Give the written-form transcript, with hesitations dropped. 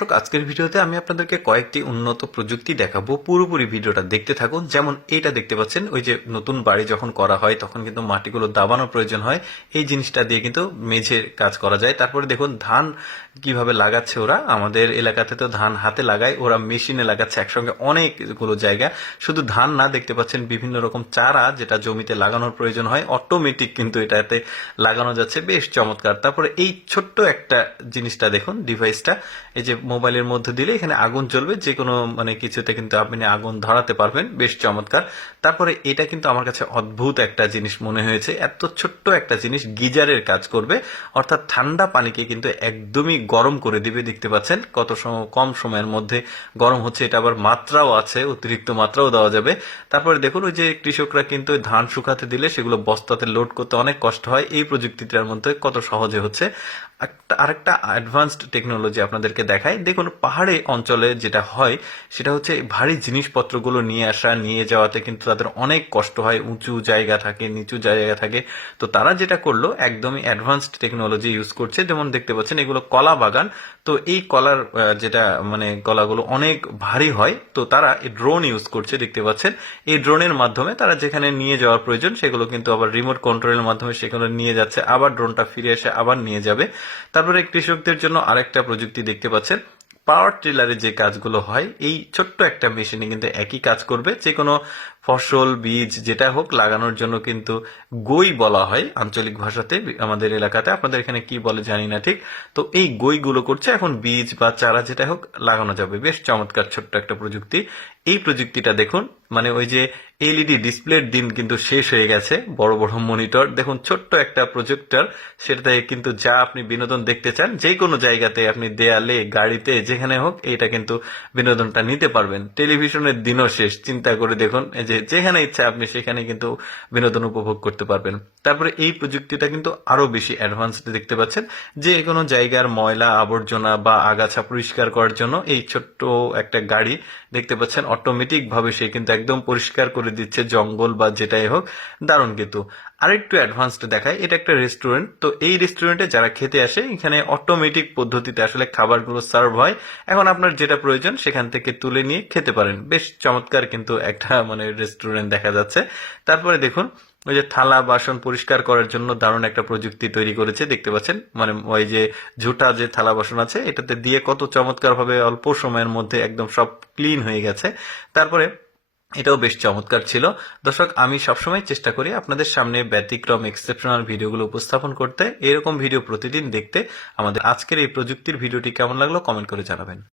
দর্শক, আজকের ভিডিওতে আমি আপনাদেরকে কয়েকটি উন্নত প্রযুক্তি দেখাবো। পুরোপুরি ভিডিওটা দেখতে থাকুন। যেমন এইটা দেখতে পাচ্ছেন, ওই যে নতুন বাড়ি যখন করা হয় তখন কিন্তু মাটিগুলো দাবানোর প্রয়োজন হয়, এই জিনিসটা দিয়ে কিন্তু মেঝের কাজ করা যায়। তারপরে দেখুন ধান কিভাবে লাগাচ্ছে ওরা। আমাদের এলাকাতে তো ধান হাতে লাগায়, ওরা মেশিনে লাগাচ্ছে একসঙ্গে অনেকগুলো জায়গা। শুধু ধান না, দেখতে পাচ্ছেন বিভিন্ন রকম চারা যেটা জমিতে লাগানোর প্রয়োজন হয়, অটোমেটিক কিন্তু এটাতে লাগানো যাচ্ছে। বেশ চমৎকার। তারপরে এই ছোট্ট একটা জিনিসটা দেখুন, ডিভাইসটা এই যে মোবাইলের মধ্যে দিলে এখানে আগুন জ্বলবে, যে কোনো কিছুতে কিন্তু আপনি আগুন ধরাতে পারবেন। বেশ চমৎকার। তারপরে এটা কিন্তু আমার কাছে অদ্ভুত একটা জিনিস মনে হয়েছে। এত ছোট্ট একটা জিনিস গিজারের কাজ করবে, অর্থাৎ ঠান্ডা পানিকে কিন্তু একদমই গরম করে দিবে। দেখতে পাচ্ছেন কত কম সময়ের মধ্যে গরম হচ্ছে। এটা আবার মাত্রাও আছে, অতিরিক্ত মাত্রাও দেওয়া যাবে। তারপরে দেখুন, ওই যে কৃষকরা কিন্তু ধান শুকাতে দিলে সেগুলো বস্তাতে লোড করতে অনেক কষ্ট হয়, এই প্রযুক্তিটার মধ্যে কত সহজে হচ্ছে। আরেকটা অ্যাডভান্সড টেকনোলজি আপনাদেরকে দেখাই। দেখুন, পাহাড়ি অঞ্চলে যেটা হয় সেটা হচ্ছে ভারী জিনিসপত্রগুলো নিয়ে আসা নিয়ে যাওয়াতে কিন্তু তাদের অনেক কষ্ট হয়। উঁচু জায়গা থাকে, নিচু জায়গা থাকে। তো তারা যেটা করলো, একদমই অ্যাডভান্সড টেকনোলজি ইউজ করছে। যেমন দেখতে পাচ্ছেন এগুলো কলা বাগান। তো এই কলার যেটা কলাগুলো অনেক ভারী হয়, তো তারা এই ড্রোন ইউজ করছে। দেখতে পাচ্ছেন এই ড্রোনের মাধ্যমে তারা যেখানে নিয়ে যাওয়ার প্রয়োজন সেগুলো কিন্তু আবার রিমোট কন্ট্রোলের মাধ্যমে সেগুলো নিয়ে যাচ্ছে, আবার ড্রোনটা ফিরে এসে আবার নিয়ে যাবে। তারপরে কৃষকদের জন্য আরেকটা প্রযুক্তি দেখতে পাচ্ছেন, পাওয়ার টিলারে যে কাজগুলো হয় এই ছোট্ট একটা মেশিনে কিন্তু একই কাজ করবে। যে কোনো ফসল বীজ যেটা হোক লাগানোর জন্য কিন্তু গই বলা হয় আঞ্চলিক ভাষাতে, আমাদের এলাকাতে। আপনাদের এখানে কি বলে জানি না ঠিক। তো এই গইগুলো করছে, এখন বীজ বা চারা যেটা হোক লাগানো যাবে। বেশ চমৎকার ছোট্ট একটা প্রযুক্তি। এই প্রযুক্তিটা দেখুন, ওই যে এলইডি ডিসপ্লের দিন কিন্তু শেষ হয়ে গেছে। বড় বড় মনিটর দেখুন, ছোট্ট একটা প্রজেক্টর, সেটাতে কিন্তু যা আপনি বিনোদন দেখতে চান যে কোনো জায়গাতে আপনি দেয়ালে, গাড়িতে, যেখানে হোক এটা কিন্তু বিনোদনটা নিতে পারবেন। টেলিভিশনের দিনও শেষ, চিন্তা করে দেখুন, এই যে যেখানে ইচ্ছা আপনি সেখানে কিন্তু বিনোদন উপভোগ করতে পারবেন। তারপরে এই প্রযুক্তিটা কিন্তু আরো বেশি অ্যাডভান্সড দেখতে পাচ্ছেন। যে কোনো জায়গার ময়লা আবর্জনা বা আগাছা পরিষ্কার করার জন্য এই ছোট্ট একটা গাড়ি দেখতে পাচ্ছেন, অটোমেটিক ভাবে সে কিন্তু একদম পরিষ্কার করে দিচ্ছে জঙ্গল বা যেটাই হোক। দারুণ। কিন্তু আরেকটু অ্যাডভান্সড দেখায়, এটা একটা রেস্টুরেন্ট। তো এই রেস্টুরেন্টে যারা খেতে আসে এখানে অটোমেটিক পদ্ধতিতে আসলে খাবারগুলো সার্ভ হয়। এখন আপনার যেটা প্রয়োজন সেখান থেকে তুলে নিয়ে খেতে পারেন। বেশ চমৎকার কিন্তু একটা রেস্টুরেন্ট দেখা যাচ্ছে। তারপরে দেখুন, ওই যে থালা বাসন পরিষ্কার করার জন্য দারুণ একটা প্রযুক্তি তৈরি করেছে। দেখতে পাচ্ছেন ওই যে ঝুটা যে থালা বাসন আছে এটাতে দিয়ে কত চমৎকার ভাবে অল্প সময়ের মধ্যে একদম সব ক্লিন হয়ে গেছে। তারপরে এটাও বেশ চমৎকার ছিল। দর্শক, আমি সবসময় চেষ্টা করি আপনাদের সামনে ব্যতিক্রম এক্সেপশনাল ভিডিওগুলো উপস্থাপন করতে। এরকম ভিডিও প্রতিদিন দেখতে। আমাদের আজকের এই প্রযুক্তির ভিডিওটি কেমন লাগলো কমেন্ট করে জানাবেন।